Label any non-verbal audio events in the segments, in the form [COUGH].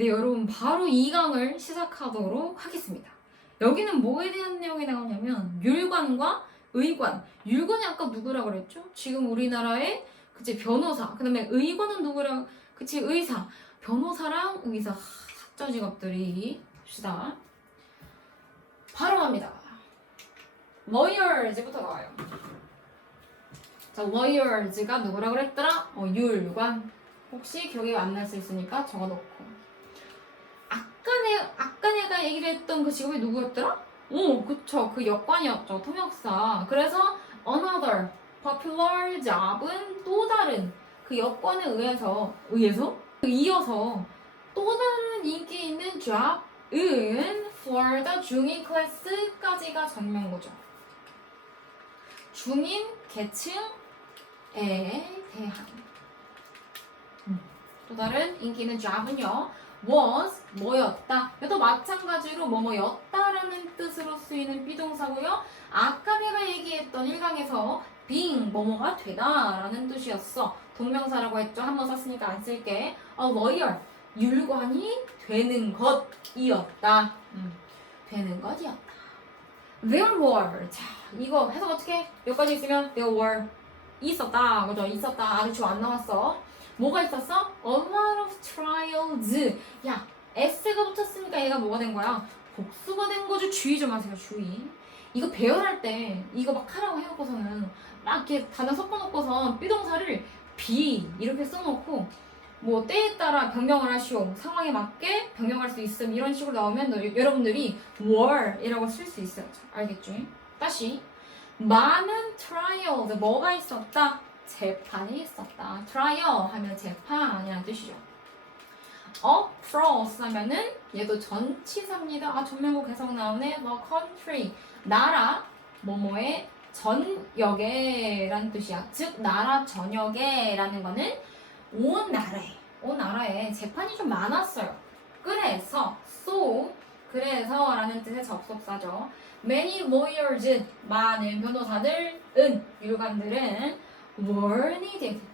네, 여러분 바로 2강을 시작하도록 하겠습니다. 여기는 뭐에 대한 내용이 나오냐면 율관과 의관. 율관이 아까 누구라 그랬죠? 지금 우리나라의 그치 변호사. 그다음에 의관은 누구라? 그치 의사. 변호사랑 의사. 하, 사저 직업들이 봅시다. 바로 갑니다. lawyers부터 나와요. 자, lawyers가 누구라 그랬더라? 어, 율관. 혹시 기억이 안 날 수 있으니까 적어놓고. 아까 내, 아까 내가 얘기를 했던 그 직업이 누구였더라? 오, 그쵸. 그 역관이었죠. 통역사. 그래서 another popular job은 또 다른 그 여건에 의해서, 의해서? 이어서 또 다른 인기 있는 job은 for the 중위 클래스까지가 전명구죠. 중인 계층에 대한 음. 또 다른 인기 있는 job은요. Was 뭐였다. 이것도 마찬가지로 뭐뭐였다라는 뜻으로 쓰이는 비동사고요. 아까 내가 얘기했던 1강에서 being 뭐뭐가 되다라는 뜻이었어. 동명사라고 했죠. 한 번 썼으니까 안 쓸게. a lawyer 율관이 되는 것이었다. 음, 되는 것이었다. There were 자 이거 해석 어떻게 몇 가지 있으면 there were 있었다 그죠 있었다 아주 좋아 안 나왔어 뭐가 있었어? A lot of trials 야 S가 붙었으니까 얘가 뭐가 된 거야? 복수가 된 거죠 주의 좀 하세요 주의 이거 배열할 때 이거 막 하라고 해놓고서는 막 이렇게 단어 섞어놓고서 비동사를 be 이렇게 써놓고 뭐 때에 따라 변경을 하시오 상황에 맞게 변경할 수 있음 이런 식으로 나오면 너- 여러분들이 were이라고 쓸 수 있어요 알겠죠? 다시 많은 trials 뭐가 있었다? 재판이 있었다. Trial 하면 재판이라는 뜻이죠. Across 하면은 얘도 전치사입니다. 아 전면국 해석 나오네. The country 나라 뭐뭐의 전역에라는 뜻이야. 즉 나라 전역에라는 거는 온 나라에 온 나라에 재판이 좀 많았어요. 그래서 so 그래서라는 뜻의 접속사죠. Many lawyers 많은 변호사들은 율관들은 were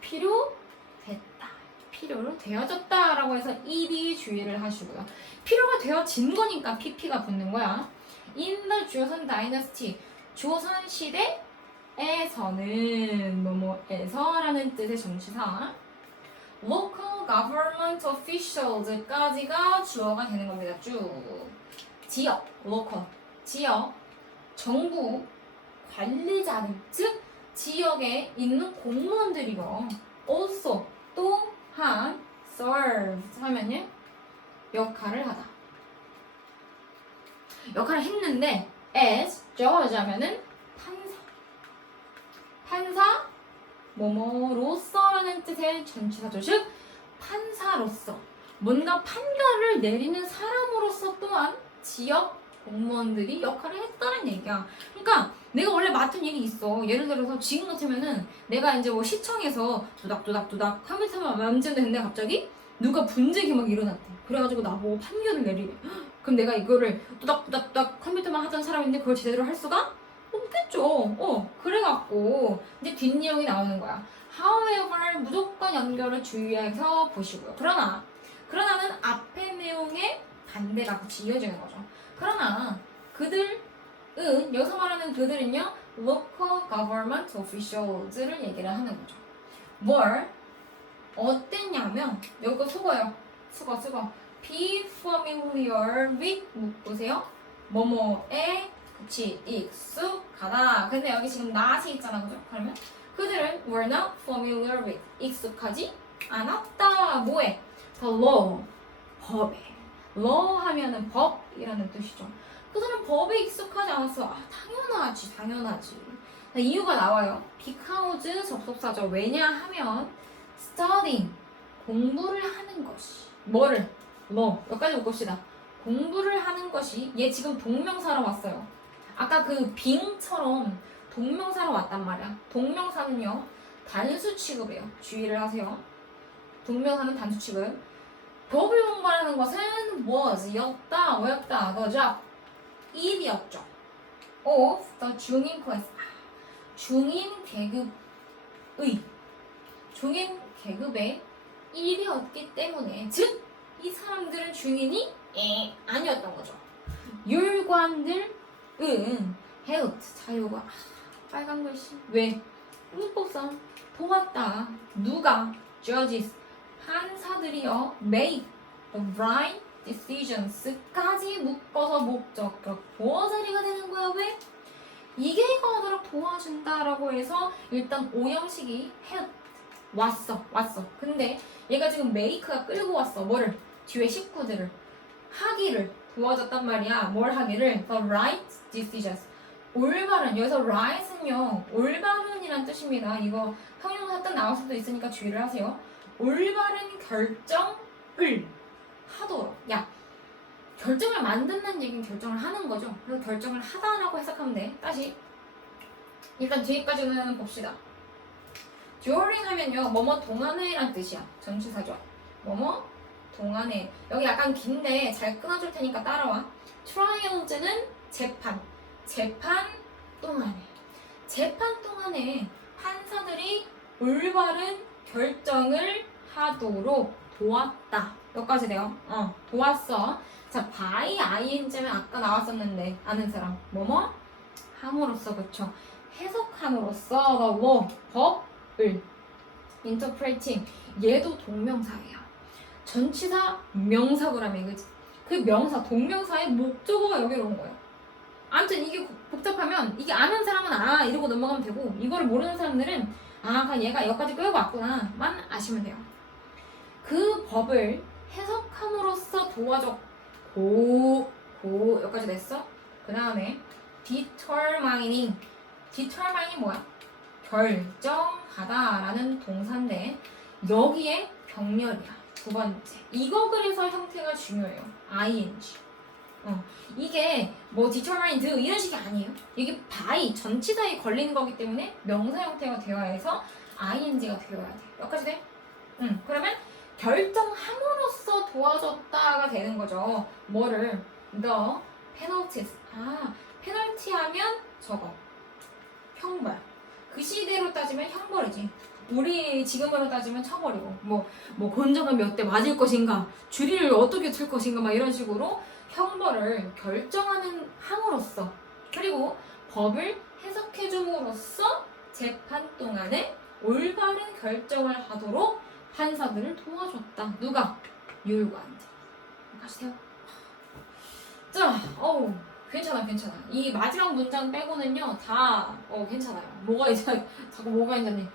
필요됐다 필요로 되어졌다 라고 해서 ed 주의를 하시고요. 필요가 되어진 거니까 pp가 붙는 거야. In the 조선 dynasty 조선 시대에서는 뭐뭐에서라는 뜻의 정치사 local government officials까지가 주어가 되는 겁니다. 쭉 지역, local, 지역, 정부 관리자들, 즉 지역에 있는 공무원들이요. also 또한 serve 하면요 역할을 하다. 역할을 했는데 as judge 하면은 판사, 판사 뭐뭐로서라는 뜻의 전치사죠. 즉 판사로서 뭔가 판결을 내리는 사람으로서 또한 지역 공무원들이 역할을 했다는 얘기야. 그러니까 내가 원래 맡은 일이 있어. 예를 들어서 지금 같으면은 내가 이제 뭐 시청에서 두닥두닥두닥 컴퓨터만 만지는데 갑자기 누가 분쟁이 막 일어났대. 그래가지고 나보고 판결을 내리래. [GASPS] 그럼 내가 이거를 두닥두닥두닥 컴퓨터만 하던 사람인데 그걸 제대로 할 수가 없겠죠. 어, 그래갖고 이제 뒷내용이 나오는 거야. However, 무조건 연결을 주의해서 보시고요. 그러나, 그러나는 앞의 내용에 반대가 같이 이어지는 거죠. 그러나 그들 은 여기서 말하는 그들은요, local government officials를 얘기를 하는 거죠. 뭘 어땠냐면 여기 거 수거요. 수거 수거. Be familiar with 보세요. 뭐뭐에 그치 익숙하다. 근데 여기 지금 not이 있잖아, 그죠? 그러면 그들은 were not familiar with 익숙하지 않았다. 뭐에? The law 법에. law 하면은 법이라는 뜻이죠. 그들은 법에 익숙하지 않았어. 아, 당연하지, 당연하지. 이유가 나와요. because 접속사죠. 왜냐하면 studying 공부를 하는 것이 뭐를? law 여기까지 봅시다. 공부를 하는 것이 얘 지금 동명사로 왔어요. 아까 그 빙처럼 동명사로 왔단 말이야. 동명사는요 단수 취급이에요. 주의를 하세요. 동명사는 단수 취급. 법을 공부하는 것은 was였다, 뭐였다, 그죠? 일이었죠. of the 중인 클래스. 중인 계급의. 중인 계급의 일이었기 때문에 즉 이 사람들은 중인이 에, 아니었던 거죠. 율관들은 health 자유가. 아, 빨간 글씨. 왜? 문법상 도왔다. 누가? Judges. 판사들이요 make the right decisions까지 묶어서 목적격 보어자리가 되는 거야 왜? 이게 이거 하도록 도와준다라고 해서 일단 오형식이 해 왔어 왔어. 근데 얘가 지금 메이크가 끌고 왔어. 뭐를? 뒤에 식구들을. 하기를 도와줬단 말이야. 뭘 하기를? The right decisions. 올바른 여기서 right은요 올바른이란 뜻입니다. 이거 형용사 딱 나올 수도 있으니까 주의를 하세요. 올바른 결정을 하도록 야 결정을 만든다는 얘기는 결정을 하는 거죠. 그래서 결정을 하다라고 해석하면 돼. 다시. 일단 뒤에까지는 봅시다. During 하면요 뭐뭐 동안에란 뜻이야. 전치사죠. 뭐뭐 동안에 여기 약간 긴데 잘 끊어줄 테니까 따라와. Trials는 재판. 재판 동안에 재판 동안에 판사들이 올바른 결정을 하도록 도왔다. 여기까지 돼요. 어 도왔어. 자 by ing면 아까 나왔었는데 아는 사람. 뭐뭐? 함으로써 그쵸? 해석함으로써 the law 법을. interpreting. 얘도 동명사예요. 전치사 명사구라며 그지. 그 명사 동명사의 목적어가 여기로 온 거예요. 아무튼 이게 복잡하면 이게 아는 사람은 아 이러고 넘어가면 되고 이거를 모르는 사람들은 아 그냥 얘가 여기까지 끌고 왔구나만 아시면 돼요 그 법을 해석함으로써 도와줘 고, 고 여기까지 됐어? 그 다음에 determining. determining 뭐야? 결정하다라는 동사인데 여기에 병렬이야. 두 번째. 이거 그래서 형태가 중요해요. ing. 어, 이게 뭐 determine 드 이런 식이 아니에요. 이게 by 전치사에 걸리는 거기 때문에 명사 형태가 되어야 해서 ing가 되어야 돼. 여기까지 돼? 응. 그러면 결정함으로써 도와줬다가 되는 거죠. 뭐를? the penalties 아 페널티 하면 저거. 형벌. 그 시대로 따지면 형벌이지. 우리 지금으로 따지면 처벌이고. 뭐뭐 권장을 몇 대 맞을 것인가? 주리를 어떻게 틀 것인가? 막 이런 식으로 형벌을 결정하는 함으로써. 그리고 법을 해석해 줌으로써 재판 동안에 올바른 결정을 하도록 판사들을 도와줬다. 누가? 율관들. 가시세요. 자, 어우, 괜찮아, 괜찮아. 이 마지막 문장 빼고는요, 다, 어, 괜찮아요. 뭐가 [LAUGHS] 이제, 자꾸 뭐가 있냐니.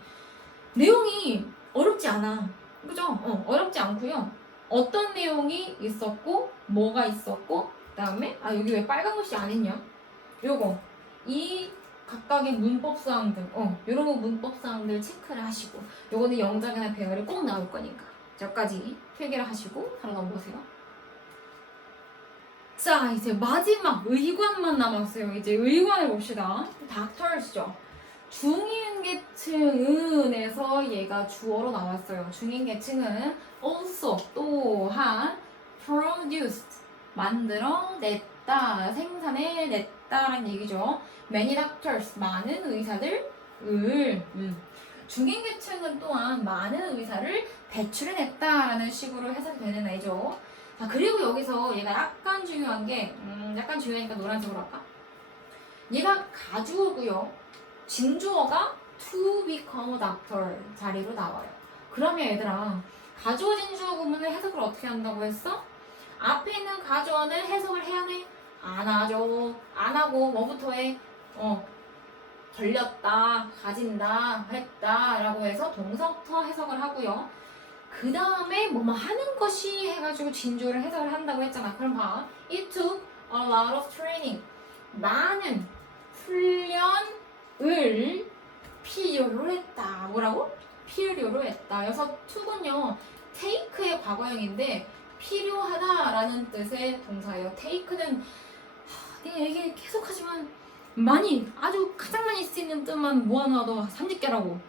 내용이 어렵지 않아. 그죠? 어, 어렵지 않고요. 어떤 내용이 있었고, 뭐가 있었고, 그 다음에, 아, 여기 왜 빨간 글씨 안 했냐? 요거. 이 각각의 문법 사항들, 어, 요런 거 문법 사항들 체크를 하시고, 요거는 영작이나 배열이 꼭 나올 거니까. 여기까지 필기를 하시고, 바로 넘어보세요. 자, 이제 마지막 의관만 남았어요. 이제 의관을 봅시다. 닥터스죠. 중인계층은에서 얘가 주어로 나왔어요. 중인계층은 also 또한 produced 만들어냈다 생산해 냈 다라는 얘기죠. Many doctors 많은 의사들 을 음. 중인계층은 또한 많은 의사를 배출해냈다라는 식으로 해석이 되는 애죠. 자 그리고 여기서 얘가 약간 중요한 게 음, 약간 중요하니까 노란색으로 할까? 얘가 가주어고요. 진주어가 to become a doctor 자리로 나와요. 그러면 얘들아 가주어 진주어 구문을 해석을 어떻게 한다고 했어? 앞에 있는 가주어는 해석을 해야 돼? 안 하죠. 안 하고 뭐부터 해? 어 걸렸다, 가진다, 했다 라고 해서 동사부터 해석을 하고요. 그 다음에 뭐뭐 하는 것이 해가지고 진주어를 해석을 한다고 했잖아. 그럼 봐. It took a lot of training. 많은 훈련을 필요로 했다. 뭐라고? 필요로 했다. 그래서 took은요, take의 과거형인데 필요하다라는 뜻의 동사예요. take는 하, 내가 얘기 계속 하지만 많이 아주 가장 많이 쓰이는 뜻만 모아놔도 30개라고.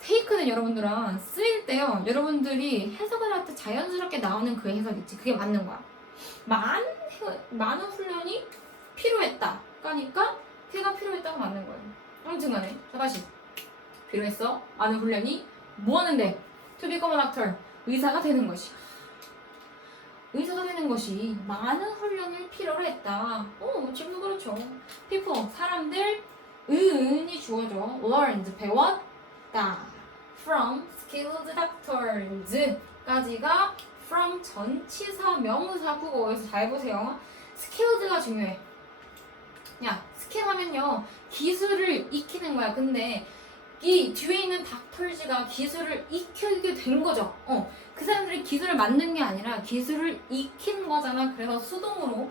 테이크는 여러분들아 쓰일 때요 여러분들이 해석을 할 때 자연스럽게 나오는 그 해석 있지. 그게 맞는 거야. 많은 해- 많은 훈련이 필요했다. 그러니까 해가 필요했다가 맞는 거예요. 아무튼 간에 자 다시. 필요했어? 많은 훈련이 뭐 하는데 to become an actor. 의사가 되는 것이 의사가 되는 것이 많은 훈련을 필요로 했다. 어, 지금도 그렇죠. people, 사람들, 은이 주어져. learned, 배웠다. from skilled doctors 까지가 from 전치사 명사 국어에서 잘 보세요. skilled가 중요해. 야, 스킬 하면요. 기술을 익히는 거야. 근데 이 뒤에 있는 닥터즈가 기술을 익히게 된 거죠. 어, 그 사람들이 기술을 만든 게 아니라 기술을 익힌 거잖아. 그래서 수동으로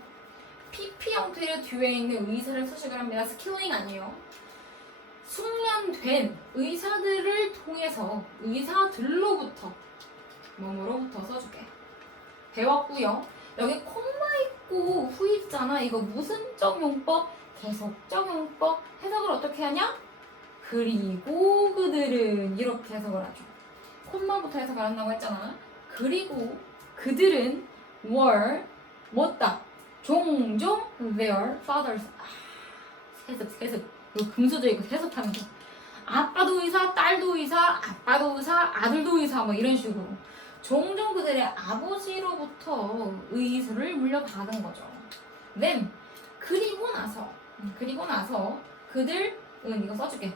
PP 형태의 뒤에 있는 의사를 수식을 합니다. 스킬링 아니에요. 숙련된 의사들을 통해서 의사들로부터 뭐뭐로부터 써줄게. 배웠고요. 여기 콤마 있고 후 있잖아. 이거 무슨 적용법? 계속 적 용법 해석을 어떻게 하냐? 그리고 그들은 이렇게 해석을 하죠. 콤마부터 해석을 한다고 했잖아. 그리고 그들은 were 뭐다? 종종 their fathers. 아, 해석, 해석. 이거 금수저 이거 해석하는 거. 아빠도 의사, 딸도 의사, 아빠도 의사, 아들도 의사 뭐 이런 식으로. 종종 그들의 아버지로부터 의술을 물려받은 거죠. then 그리고 나서 음, 그리고 나서 그들은 이거 써줄게.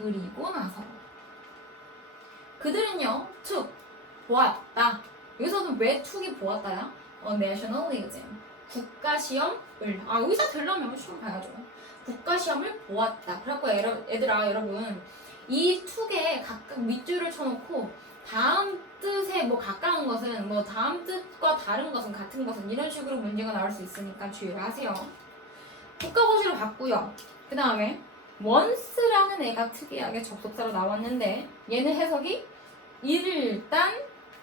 그리고 나서 그들은요 took 보았다. 여기서는 왜 took이 보았다야? 어, nationalism 국가 시험을 아 의사 되려면 시험 봐야죠. 국가 시험을 보았다. 그래갖고 애들아 여러분 이 took에 각각 밑줄을 쳐놓고 다음 뜻에 뭐 가까운 것은 뭐 다음 뜻과 다른 것은 같은 것은 이런 식으로 문제가 나올 수 있으니까 주의를 하세요. 국가고시를 봤고요. 그 다음에 once라는 애가 특이하게 접속사로 나왔는데 얘는 해석이 일단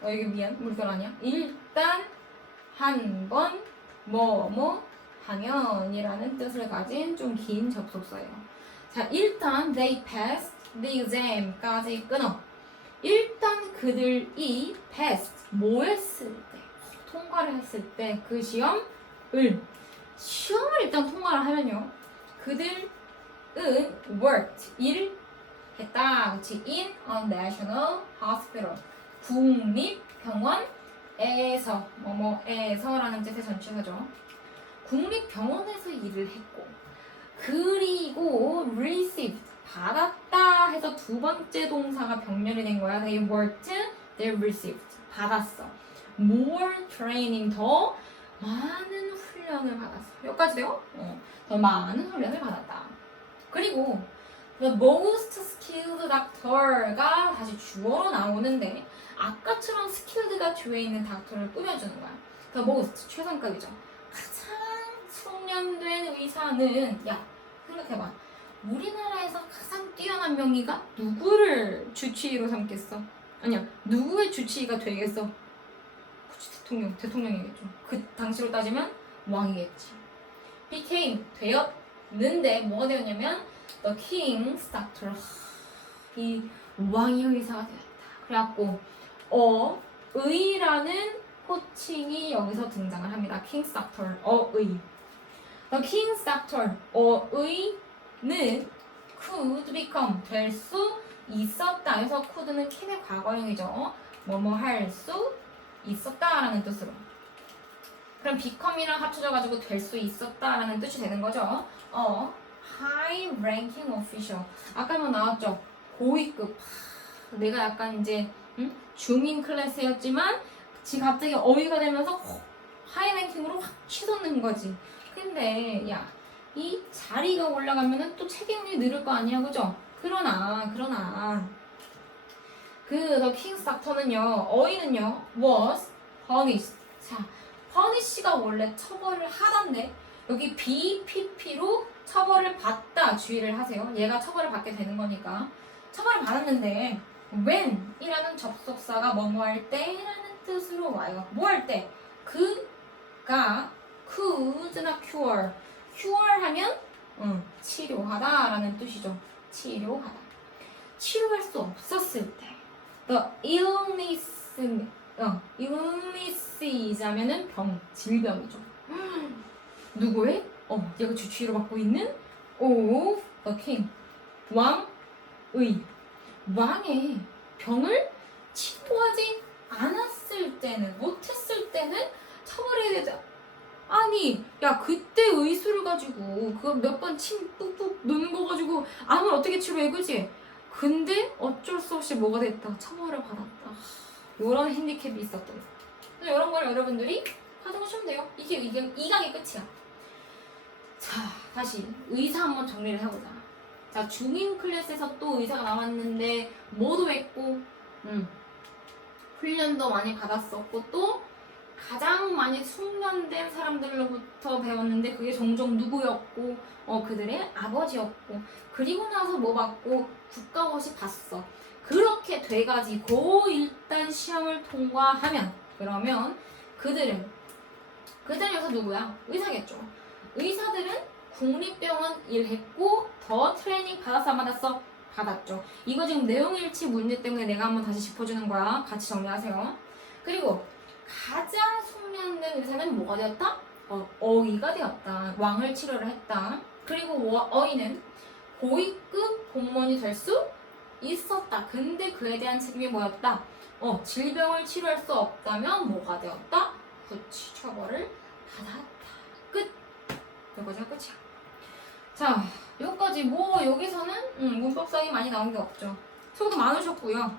어 이게 미안 물결 아니야? 일단 한 번 뭐뭐 당연이라는 뜻을 가진 좀 긴 접속사예요. 자 일단 they passed the exam까지 끊어. 일단 그들이 passed 뭐 했을 때 통과를 했을 때 그 시험을 시험을 일단 통과를 하면요. 그들 은 worked 일 했다. 그치? in a national hospital 국립병원에서 뭐뭐에서라는 뜻의 전치사죠. 국립병원에서 일을 했고 그리고 received 받았다 해서 두 번째 동사가 병렬이 된 거야. They worked, they received 받았어. More training 더 많은 훈련을 받았어. 여기까지 돼요? 어. 더 많은 훈련을 받았다. 그리고 the most skilled doctor가 다시 주어로 나오는데 아까처럼 skilled가 뒤에 있는 닥터를 꾸며주는 거야. the most 최상급이죠. 가장 숙련된 의사는 야 생각해봐. 우리나라에서 가장 뛰어난 명의가 누구를 주치의로 삼겠어? 아니야 누구의 주치의가 되겠어? 그치 대통령 대통령이겠죠. 그 당시로 따지면 왕이겠지. became 되었 는데 뭐가 되었냐면 the king's doctor 이 왕의 의사가 되었다. 그래갖고 어 의라는 호칭이 여기서 등장을 합니다. king's doctor 어의 the king's doctor 어의는 could become 될 수 있었다. 그래서 could는 can의 과거형이죠. 뭐뭐 할 수 있었다라는 뜻으로. 그럼 become이랑 합쳐져가지고 될 수 있었다라는 뜻이 되는 거죠. 어, high ranking official. 아까 뭐 나왔죠. 고위급. 하, 내가 약간 이제 음? 중인 클래스였지만 지 갑자기 어휘가 되면서 하이 랭킹으로 확 치솟는 거지. 근데 야, 이 자리가 올라가면은 또 책임이 늘을 거 아니야, 그죠? 그러나 그러나 그 더 킹스 닥터는요 어휘는요 was punished. 자, punish가 원래 처벌을 하던데 여기 BPP로 처벌을 받다 주의를 하세요. 얘가 처벌을 받게 되는 거니까 처벌을 받았는데 when이라는 접속사가 뭐뭐 할 때라는 뜻으로 와요. 뭐 할 때? 그가 could나 cure, cure 하면 음, 치료하다라는 뜻이죠. 치료하다. 치료할 수 없었을 때 the illness 어, illnesses 하면은 병, 질병이죠. [GASPS] 누구의? 어, 얘가 주치의로 맡고 있는 of the king 왕의 왕의 병을 치료하지 않았을 때는 못했을 때는 처벌해야 되자. 아니, 야, 그때 의수를 가지고 그거 몇 번 침 뚝뚝 넣는 거 가지고 암을 어떻게 치료해, 그지? 근데 어쩔 수 없이 뭐가 됐다. 처벌을 받았다. 요런 핸디캡이 있었던 거. 그래서 이런 걸 여러분들이 가져오시면 돼요. 이게, 이게, 이 강의 끝이야. 자, 다시 의사 한번 정리를 해보자. 자, 중인 클래스에서 또 의사가 나왔는데 뭐도 했고, 음, 훈련도 많이 받았었고 또 가장 많이 숙련된 사람들로부터 배웠는데 그게 종종 누구였고 어 그들의 아버지였고 그리고 나서 뭐 받고 국가고시 봤어 그렇게 돼가지고 일단 시험을 통과하면 그러면 그들은 여기서 누구야 의사겠죠 의사들은 국립병원 일했고 더 트레이닝 받았어 안 받았어 받았죠 이거 지금 내용일치 문제 때문에 내가 한번 다시 짚어주는 거야. 같이 정리하세요. 그리고 가장 숙련된 의사는 뭐가 되었다? 어, 어의가 되었다. 왕을 치료를 했다. 그리고 워- 어의는 고위급 공무원이 될 수 있었다. 근데 그에 대한 책임이 뭐였다? 어, 질병을 치료할 수 없다면 뭐가 되었다? 구치 처벌을 받았다. 끝. 여기까지가 끝이야. 자, 여기까지 뭐 여기서는 음, 문법상이 많이 나온 게 없죠. 수고도 많으셨고요.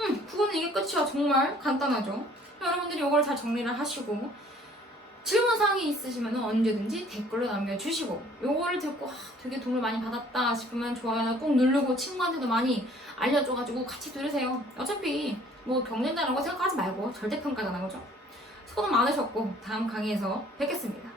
음, 그거는 이게 끝이야. 정말 간단하죠. 여러분들이 이걸 잘 정리를 하시고 질문사항이 있으시면 언제든지 댓글로 남겨주시고 요거를 듣고 아, 되게 도움을 많이 받았다 싶으면 좋아요나 꼭 누르고 친구한테도 많이 알려줘가지고 같이 들으세요. 어차피 뭐 경쟁자라고 생각하지 말고 절대평가잖아 그죠? 수고도 많으셨고 다음 강의에서 뵙겠습니다.